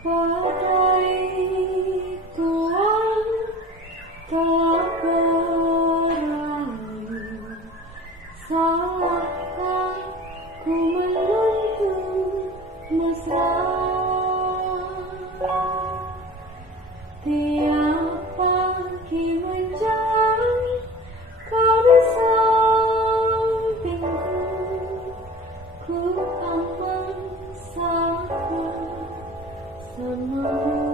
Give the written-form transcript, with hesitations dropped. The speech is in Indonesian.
Badai Tuhan telah berlalu, salahkah ku menuntut mesra? Tiap pagi menjelang kau di sampingku, ku aman saja. Semua